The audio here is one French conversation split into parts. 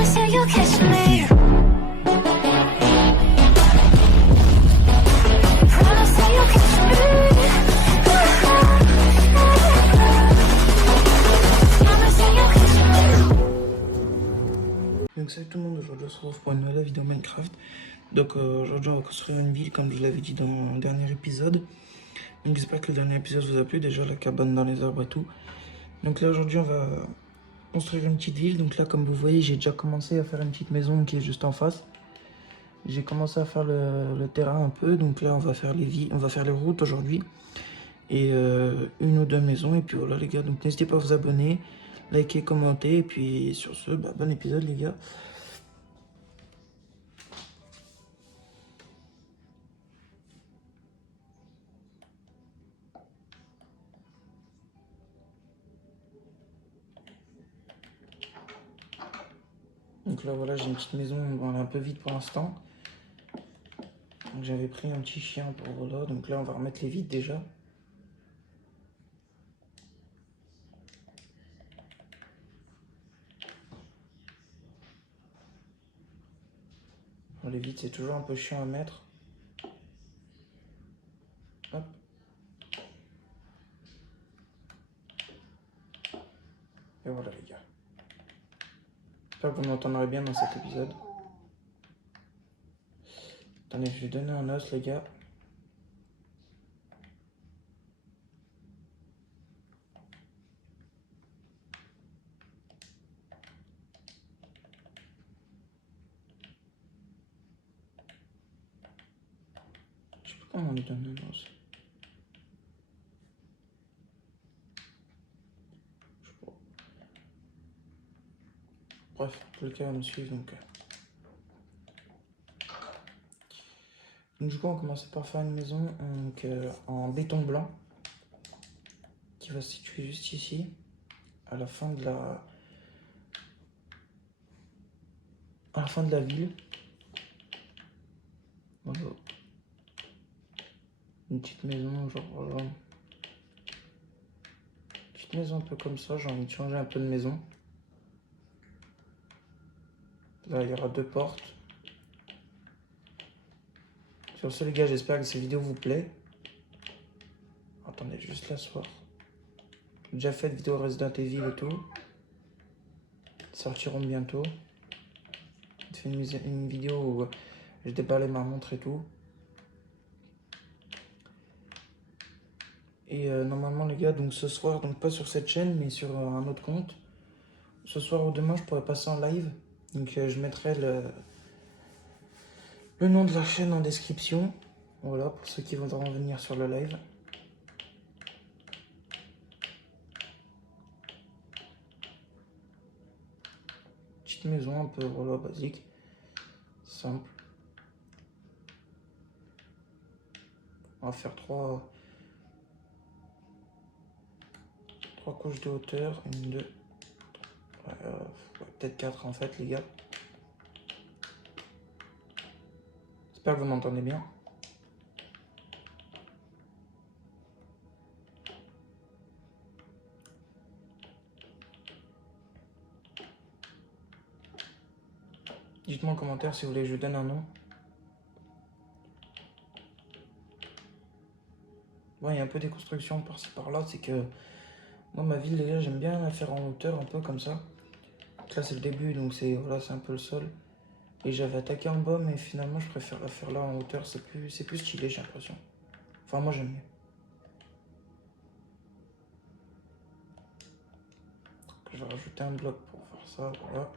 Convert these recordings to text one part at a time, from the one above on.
Promise that you'll catch me. Promise that you'll catch me. Promise that you'll catch me. Donc salut tout le monde, aujourd'hui on se retrouve pour une nouvelle vidéo Minecraft. Donc aujourd'hui on va construire une ville comme je l'avais dit dans mon dernier épisode. Donc j'espère que le dernier épisode vous a plu, déjà la cabane dans les arbres et tout. Donc là aujourd'hui on va construire une petite ville. Donc là comme vous voyez j'ai déjà commencé à faire une petite maison qui est juste en face. J'ai commencé à faire le terrain un peu, donc là on va faire les routes aujourd'hui. Et une ou deux maisons, et puis voilà les gars, donc n'hésitez pas à vous abonner, liker, commenter, et puis sur ce, bon épisode les gars. Donc là voilà, j'ai une petite maison, bon, elle est un peu vide pour l'instant. Donc j'avais pris un petit chien pour voilà, donc là on va remettre les vides déjà. Bon, les vides c'est toujours un peu chiant à mettre. Hop. Et voilà les gars. J'espère que vous m'entendrez bien dans cet épisode. Attendez, je vais donner un os les gars. Je sais pas comment on lui donne un os. Bref, en tout cas, on me suit donc. Donc, du coup, on commence par faire une maison donc, en béton blanc qui va se situer juste ici, à la fin de la ville. Voilà. Une petite maison, genre voilà. Une petite maison un peu comme ça, j'ai envie de changer un peu de maison. Là, il y aura deux portes. Sur ce les gars, j'espère que cette vidéo vous plaît. Attendez, juste l'asseoir. J'ai déjà fait de vidéo Resident Evil et tout. Ils sortiront bientôt. J'ai fait une vidéo où je déballais ma montre et tout. Et normalement les gars, donc ce soir, donc pas sur cette chaîne, mais sur un autre compte. Ce soir ou demain, je pourrais passer en live. Donc je mettrai le nom de la chaîne en description. Voilà, pour ceux qui voudront venir sur le live. Petite maison un peu, voilà, basique. Simple. On va faire trois couches de hauteur. Une, deux. Peut-être 4 en fait les gars. J'espère que vous m'entendez bien. Dites-moi en commentaire si vous voulez que je donne un nom. Bon, il y a un peu des constructions par-ci par-là, c'est que moi ma ville les gars, j'aime bien la faire en hauteur un peu comme ça. Donc là c'est le début, donc c'est voilà, c'est un peu le sol. Et j'avais attaqué en bas, mais finalement je préfère la faire là en hauteur, c'est plus stylé j'ai l'impression. Enfin moi j'aime mieux. Donc, je vais rajouter un bloc pour faire ça, voilà.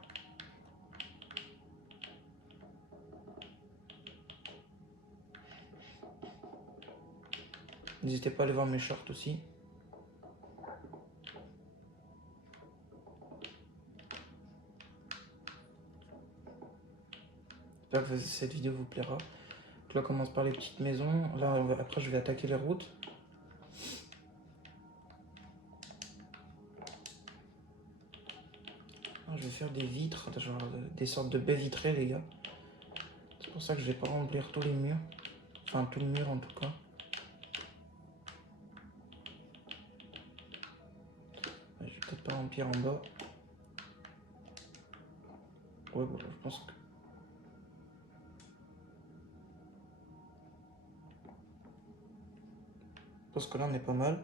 N'hésitez pas à aller voir mes shorts aussi. J'espère que cette vidéo vous plaira. Donc là on commence par les petites maisons. Là après je vais attaquer les routes. Je vais faire des vitres, genre des sortes de baies vitrées les gars. C'est pour ça que je vais pas remplir tous les murs. Enfin tout le mur en tout cas. Je vais peut-être pas remplir en bas. Ouais, voilà, je pense que là on est pas mal.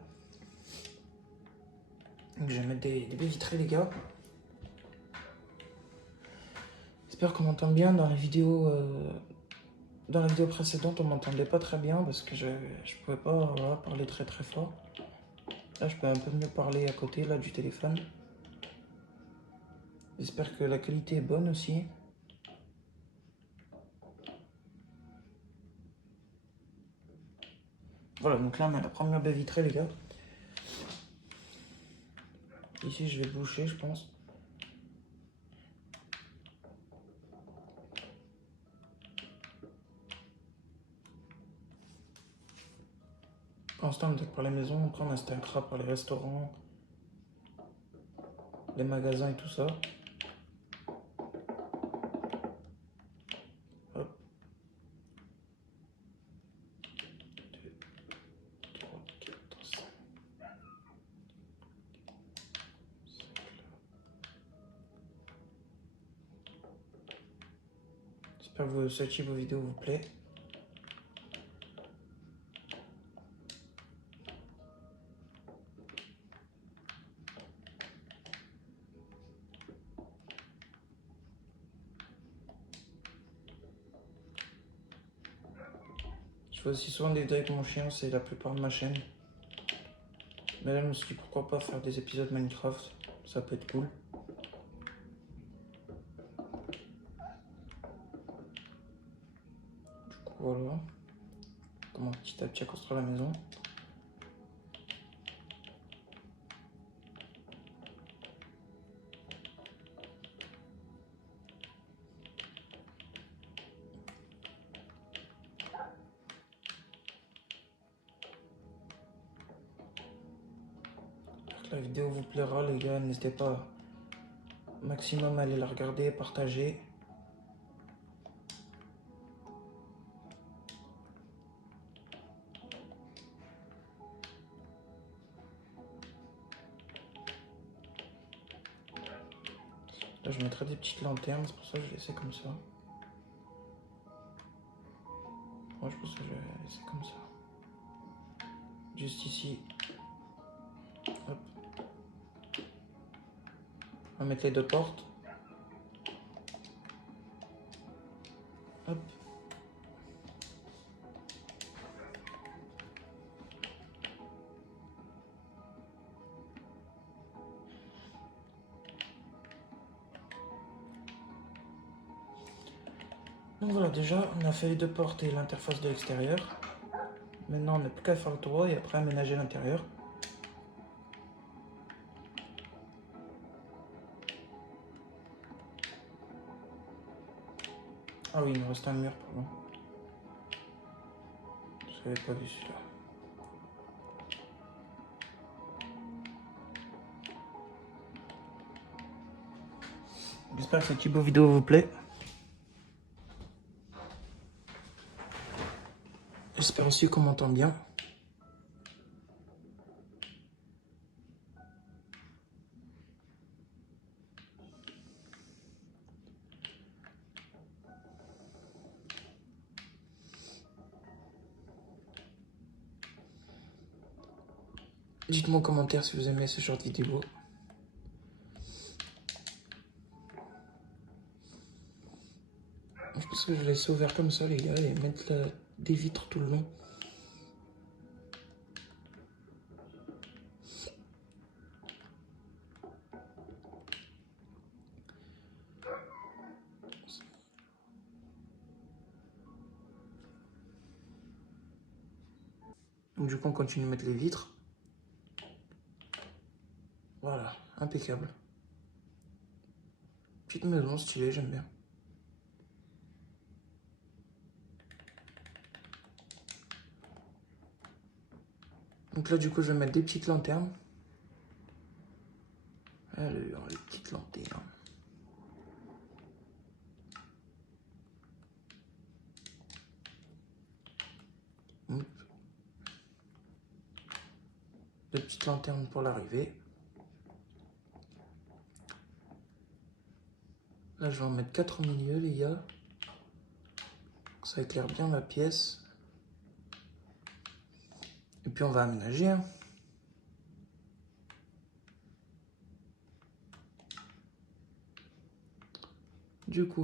Donc je vais mettre des baies vitrées les gars. J'espère qu'on m'entend bien dans la vidéo. Dans la vidéo précédente on m'entendait pas très bien parce que je pouvais pas voilà, parler très très fort. Là je peux un peu mieux parler à côté là du téléphone. J'espère que la qualité est bonne aussi. Voilà, donc là on a la première baie vitrée les gars. Ici je vais boucher je pense. Pour l'instant on est pour les maisons, après on a installé un CRA pour les restaurants, les magasins et tout ça. Hop. 2, 3, 4, 5. J'espère que ce type de vidéo vous plaît. Je fais aussi souvent des vidéos avec mon chien, c'est la plupart de ma chaîne. Mais là je me suis dit pourquoi pas faire des épisodes Minecraft, ça peut être cool. Du coup voilà, on commence petit à petit à construire la maison. J'espère que la vidéo vous plaira les gars, n'hésitez pas maximum à aller la regarder, partager. Là je mettrai des petites lanternes, c'est pour ça que je vais laisser comme ça. Moi je pense que je vais laisser comme ça. Juste ici. Hop. On va mettre les deux portes. Hop. Donc voilà, déjà on a fait les deux portes et l'interface de l'extérieur. Maintenant on n'a plus qu'à faire le toit et après aménager l'intérieur. Ah oui, il me reste un mur, pardon. Je savais pas vu celui-là. J'espère que cette petite vidéo vous plaît. J'espère aussi qu'on m'entend bien. Dites-moi en commentaire si vous aimez ce genre de vidéo. Je pense que je vais laisser ouvert comme ça les gars et mettre des vitres tout le long. Donc du coup on continue de mettre les vitres. Voilà, impeccable. Petite maison stylée, j'aime bien. Donc là du coup je vais mettre des petites lanternes. Alors les petites lanternes. Hop. Deux petites lanternes pour l'arrivée. Là, je vais en mettre 4 au milieu, les gars. Ça éclaire bien la pièce. Et puis, on va aménager. Hein. Du coup,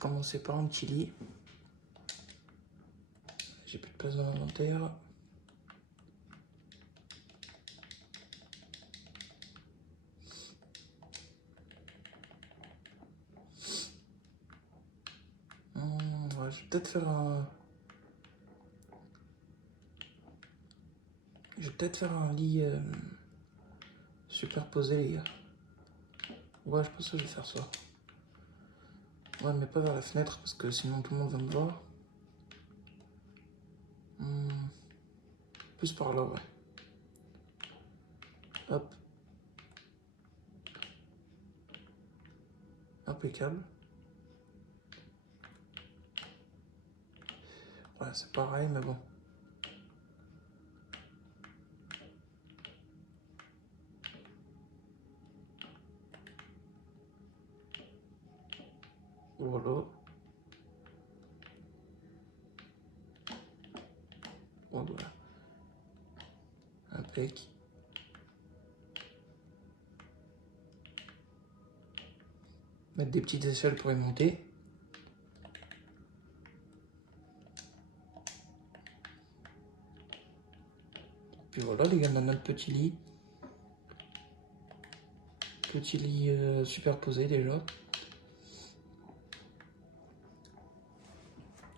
commencer par un petit lit. J'ai plus de place dans l'inventaire. Ouais, je vais peut-être faire un... Je vais peut-être faire un lit superposé, les gars. Ouais, je pense que je vais faire ça. Ouais, mais pas vers la fenêtre, parce que sinon tout le monde va me voir. Plus par là, ouais. Hop. Impeccable. Ouais, c'est pareil, mais bon. Voilà. Voilà. Impec. Mettre des petites échelles pour y monter. Puis voilà, les gars, on a notre petit lit. Petit lit superposé déjà.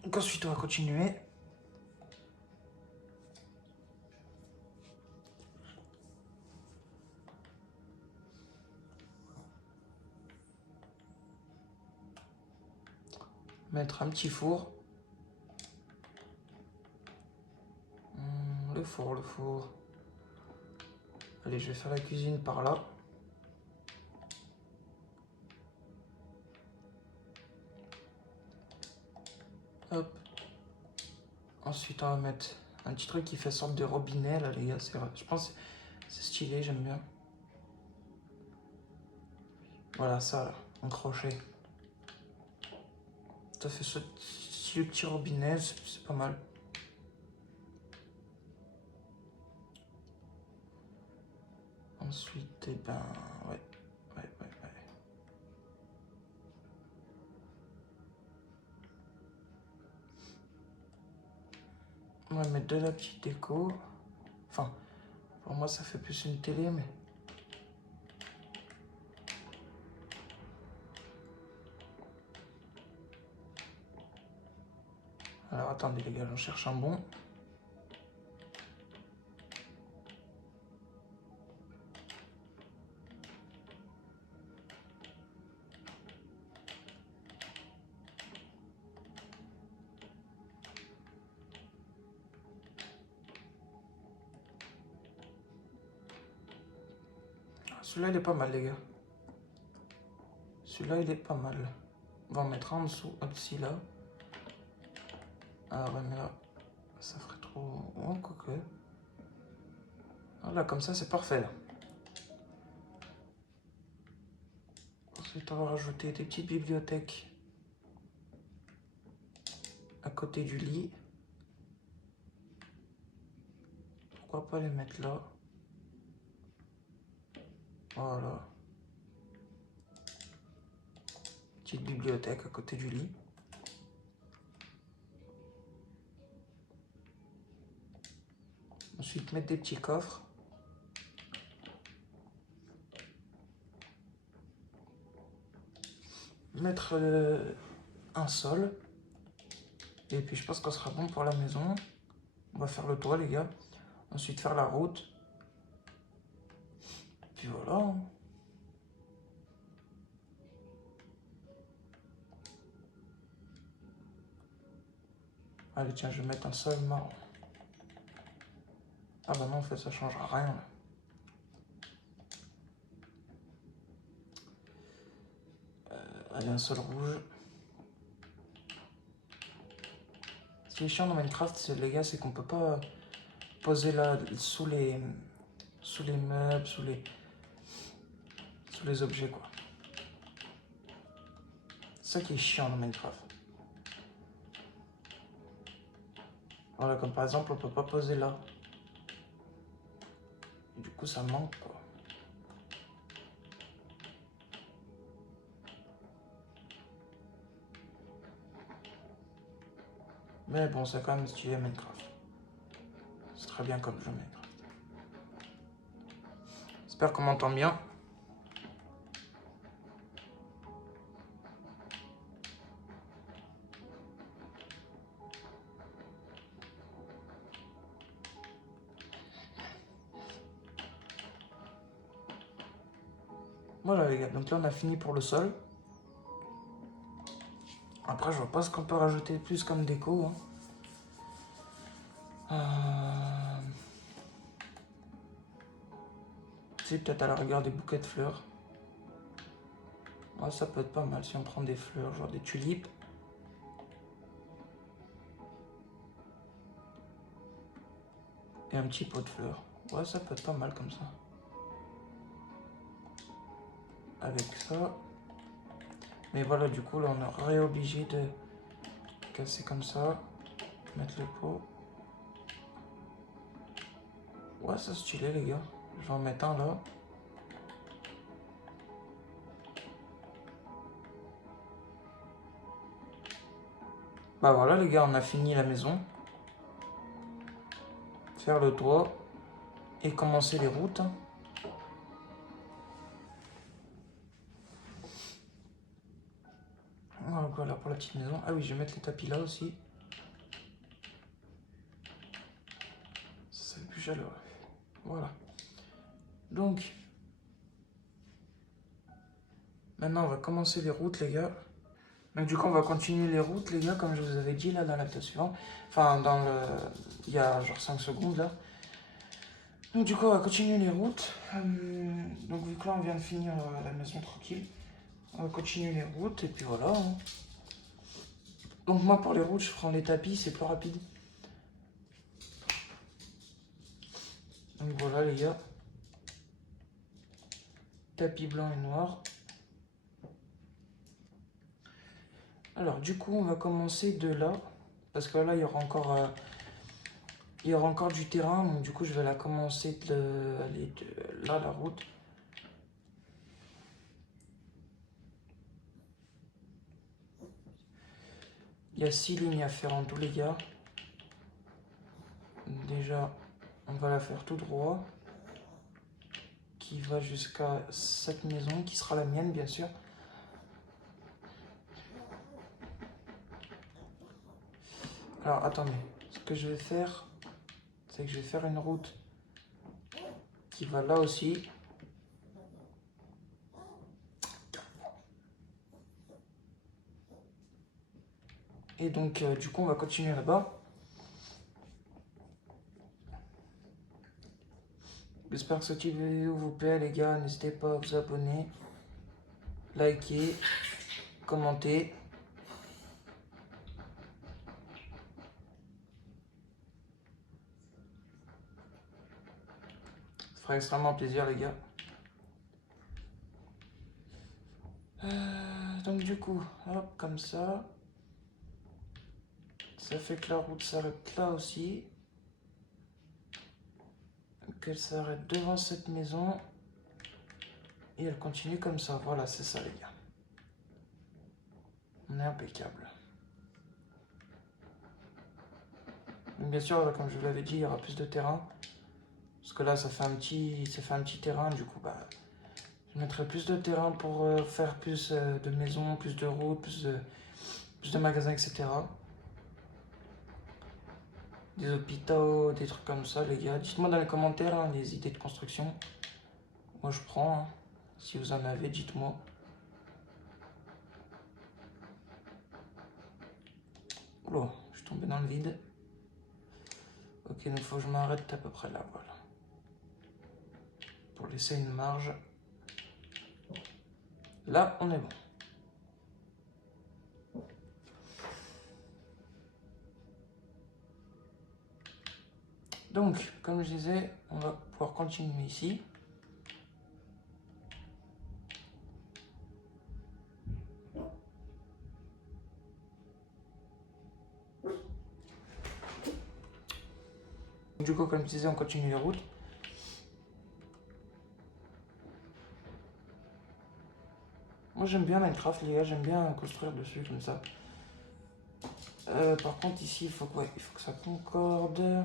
Donc ensuite, on va continuer. Mettre un petit four. Le four. Allez, je vais faire la cuisine par là. Hop. Ensuite, on va mettre un petit truc qui fait sorte de robinet, là, les gars. Je pense que c'est stylé, j'aime bien. Voilà, ça, là, en crochet. Ça fait ce petit robinet, c'est pas mal. Ensuite, eh ben, ouais. On va mettre de la petite déco. Enfin, pour moi, ça fait plus une télé, mais... Alors, attendez, les gars, j'en cherche un bon. Celui-là, il est pas mal, les gars. Celui-là, il est pas mal. On va en mettre un en dessous, aussi là. Ah ouais, mais là, ça ferait trop... Oh, quoique. Voilà, comme ça, c'est parfait, là. Ensuite, on va rajouter des petites bibliothèques à côté du lit. Pourquoi pas les mettre là? Voilà. Petite bibliothèque à côté du lit. Ensuite, mettre des petits coffres. Mettre un sol. Et puis, je pense qu'on sera bon pour la maison. On va faire le toit, les gars. Ensuite, faire la route. Puis voilà. Allez, tiens, je vais mettre un sol marron. Ah bah non, en fait, ça changera rien. Là. Allez, un sol rouge. qui est chiant dans Minecraft, les gars, c'est qu'on peut pas poser là sous les meubles, sous les objets, quoi. C'est ça qui est chiant dans Minecraft. Voilà, comme par exemple, on peut pas poser là. Du coup, ça manque, quoi. Mais bon, c'est quand même stylé Minecraft. C'est très bien comme jeu Minecraft. J'espère qu'on m'entend bien. Voilà les gars, donc là on a fini pour le sol. Après, je vois pas ce qu'on peut rajouter plus comme déco. Hein. C'est peut-être à la rigueur des bouquets de fleurs. Ouais, ça peut être pas mal si on prend des fleurs, genre des tulipes. Et un petit pot de fleurs. Ouais, ça peut être pas mal comme ça. Avec ça. Mais voilà, du coup, là, on est obligé de casser comme ça. Mettre le pot. Ouais, c'est stylé, les gars. Je vais en mettre un là. Bah voilà, les gars, on a fini la maison. Faire le toit. Et commencer les routes. Voilà pour la petite maison. Ah oui, je vais mettre les tapis là aussi. C'est plus chaleureux. Voilà. Donc, maintenant on va commencer les routes, les gars. Donc du coup, on va continuer les routes, les gars, comme je vous avais dit là dans l'acte suivant. Enfin, il y a genre 5 secondes là. Donc du coup, on va continuer les routes. Donc vu que là, on vient de finir la maison tranquille. On va continuer les routes et puis voilà. Hein. Donc moi, pour les routes, je prends les tapis, c'est plus rapide. Donc voilà, les gars. Tapis blanc et noir. Alors du coup, on va commencer de là. Parce que là, il y aura encore du terrain. Donc du coup, je vais la commencer aller de là, la route. Il y a 6 lignes à faire en tout, les gars. Déjà, on va la faire tout droit. Qui va jusqu'à cette maison, qui sera la mienne, bien sûr. Alors, attendez. Ce que je vais faire, c'est que je vais faire une route qui va là aussi. Et donc, du coup, on va continuer là-bas. J'espère que cette vidéo vous plaît, les gars. N'hésitez pas à vous abonner, liker, commenter. Ça fera extrêmement plaisir, les gars. Donc, du coup, hop, comme ça. Ça fait que la route s'arrête là aussi. Donc, elle s'arrête devant cette maison. Et elle continue comme ça. Voilà, c'est ça, les gars. On est impeccable. Donc, bien sûr, comme je vous l'avais dit, il y aura plus de terrain. Parce que là, ça fait un petit terrain. Du coup, bah, je mettrai plus de terrain pour faire plus de maisons, plus de routes, plus de magasins, etc. Des hôpitaux, des trucs comme ça, les gars. Dites-moi dans les commentaires hein, les idées de construction. Moi, je prends. Hein. Si vous en avez, dites-moi. Oula, je suis tombé dans le vide. Ok, donc il faut que je m'arrête à peu près là, voilà. Pour laisser une marge. Là, on est bon. Donc, comme je disais, on va pouvoir continuer ici. Du coup, comme je disais, on continue les routes. Moi, j'aime bien Minecraft, les gars, j'aime bien construire dessus comme ça. Par contre, ici, il faut que ça concorde.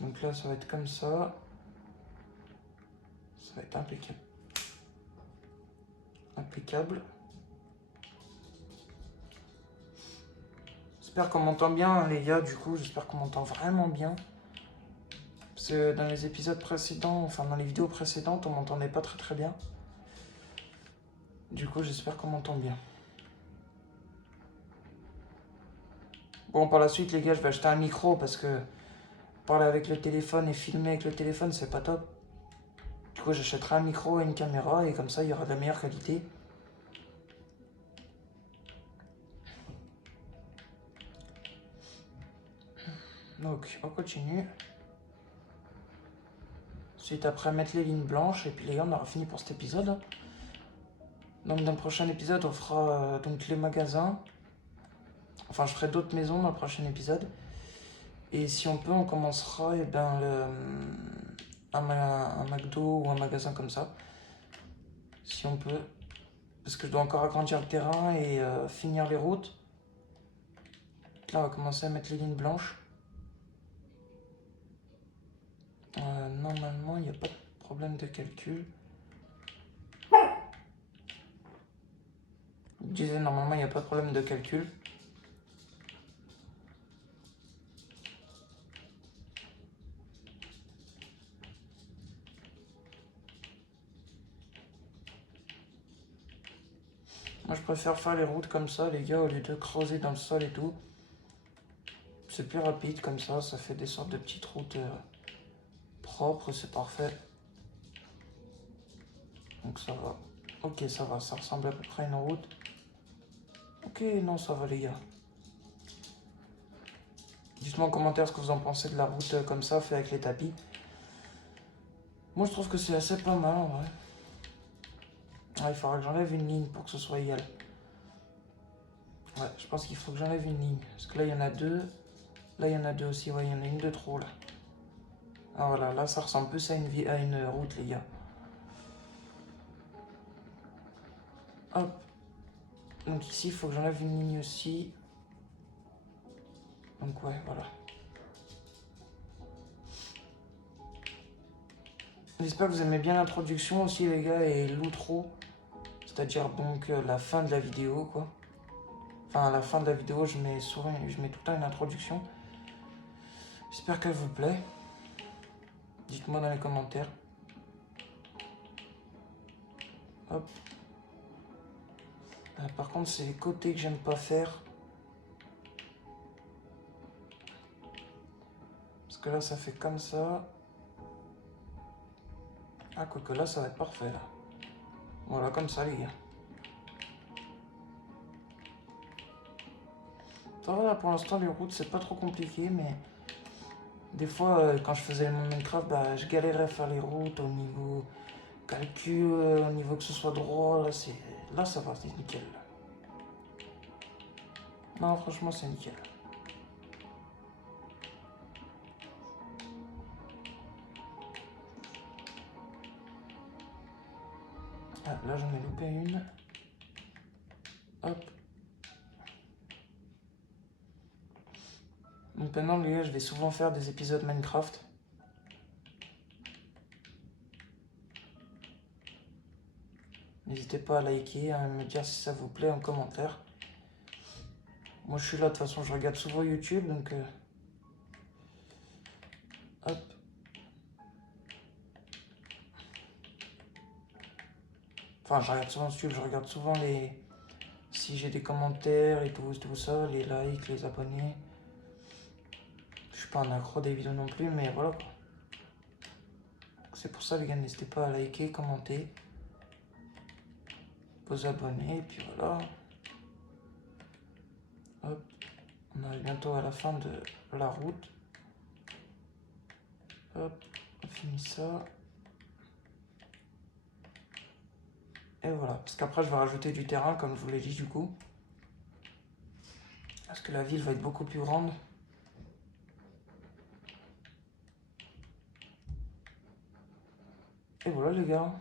Donc là, ça va être comme ça. Ça va être impeccable. Impeccable. J'espère qu'on m'entend bien, les gars, du coup, j'espère qu'on m'entend vraiment bien. Parce que dans les épisodes précédents, enfin dans les vidéos précédentes, on m'entendait pas très bien. Du coup, j'espère qu'on m'entend bien. Bon, par la suite, les gars, je vais acheter un micro parce que parler avec le téléphone et filmer avec le téléphone, c'est pas top. Du coup, j'achèterai un micro et une caméra et comme ça, il y aura de la meilleure qualité. Donc, on continue. Ensuite, après, mettre les lignes blanches. Et puis, les gars, on aura fini pour cet épisode. Donc, dans le prochain épisode, on fera donc les magasins. Enfin, je ferai d'autres maisons dans le prochain épisode. Et si on peut, on commencera un McDo ou un magasin comme ça. Si on peut. Parce que je dois encore agrandir le terrain et finir les routes. Là, on va commencer à mettre les lignes blanches. Normalement, il n'y a pas de problème de calcul. Je disais, normalement, il n'y a pas de problème de calcul. Moi, je préfère faire les routes comme ça, les gars, au lieu de creuser dans le sol et tout. C'est plus rapide comme ça fait des sortes de petites routes propres, c'est parfait. Donc ça va. Ok, ça va, ça ressemble à peu près à une route. Ok, non, ça va les gars. Dites-moi en commentaire ce que vous en pensez de la route comme ça, fait avec les tapis. Moi, je trouve que c'est assez pas mal en vrai. Ah, il faudra que j'enlève une ligne pour que ce soit égal. Ouais, je pense qu'il faut que j'enlève une ligne. Parce que là, il y en a deux. Là, il y en a deux aussi. Ouais, il y en a une de trop là. Ah voilà, là, ça ressemble plus à une route, les gars. Hop. Donc ici, il faut que j'enlève une ligne aussi. Donc ouais, voilà. J'espère que vous aimez bien l'introduction aussi, les gars, et l'outro. C'est-à-dire donc la fin de la vidéo, quoi. Enfin, à la fin de la vidéo, je mets tout le temps une introduction. J'espère qu'elle vous plaît. Dites-moi dans les commentaires. Hop. Par contre, c'est les côtés que j'aime pas faire. Parce que là, ça fait comme ça. Ah, quoique là, ça va être parfait, là. Voilà, comme ça, les gars. Ça va, là, pour l'instant, les routes, c'est pas trop compliqué, mais... Des fois, quand je faisais mon Minecraft, bah, je galérais à faire les routes au niveau calcul, au niveau que ce soit droit. Là ça va, c'est nickel. Non, franchement, c'est nickel. Ah, là, j'en ai loupé une. Hop. Donc maintenant, les gars, je vais souvent faire des épisodes Minecraft. N'hésitez pas à liker, à me dire si ça vous plaît en commentaire. Moi, je suis là, de toute façon, je regarde souvent YouTube, donc... Hop. Enfin, je regarde souvent YouTube, je regarde souvent les... Si j'ai des commentaires et tout ça, les likes, les abonnés. Je suis pas un accro des vidéos non plus, mais voilà quoi. C'est pour ça, les gars, n'hésitez pas à liker, commenter, vous abonner, et puis voilà. Hop, on a arrive bientôt à la fin de la route. Hop, on finit ça. Et voilà, parce qu'après je vais rajouter du terrain comme je vous l'ai dit du coup. Parce que la ville va être beaucoup plus grande. Et voilà les gars.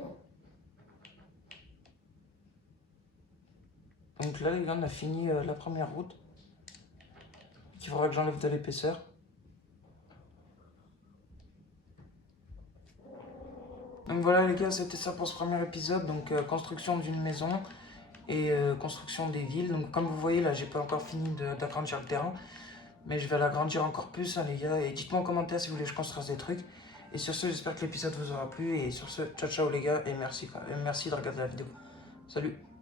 Donc là les gars, on a fini la première route. Il faudra que j'enlève de l'épaisseur. Donc voilà les gars, c'était ça pour ce premier épisode. Donc construction d'une maison et construction des villes. Donc comme vous voyez là, j'ai pas encore fini d'agrandir le terrain. Mais je vais l'agrandir encore plus hein, les gars. Et dites-moi en commentaire si vous voulez que je construise des trucs. Et sur ce, j'espère que l'épisode vous aura plu. Et sur ce, ciao ciao les gars. Et merci de regarder la vidéo. Salut!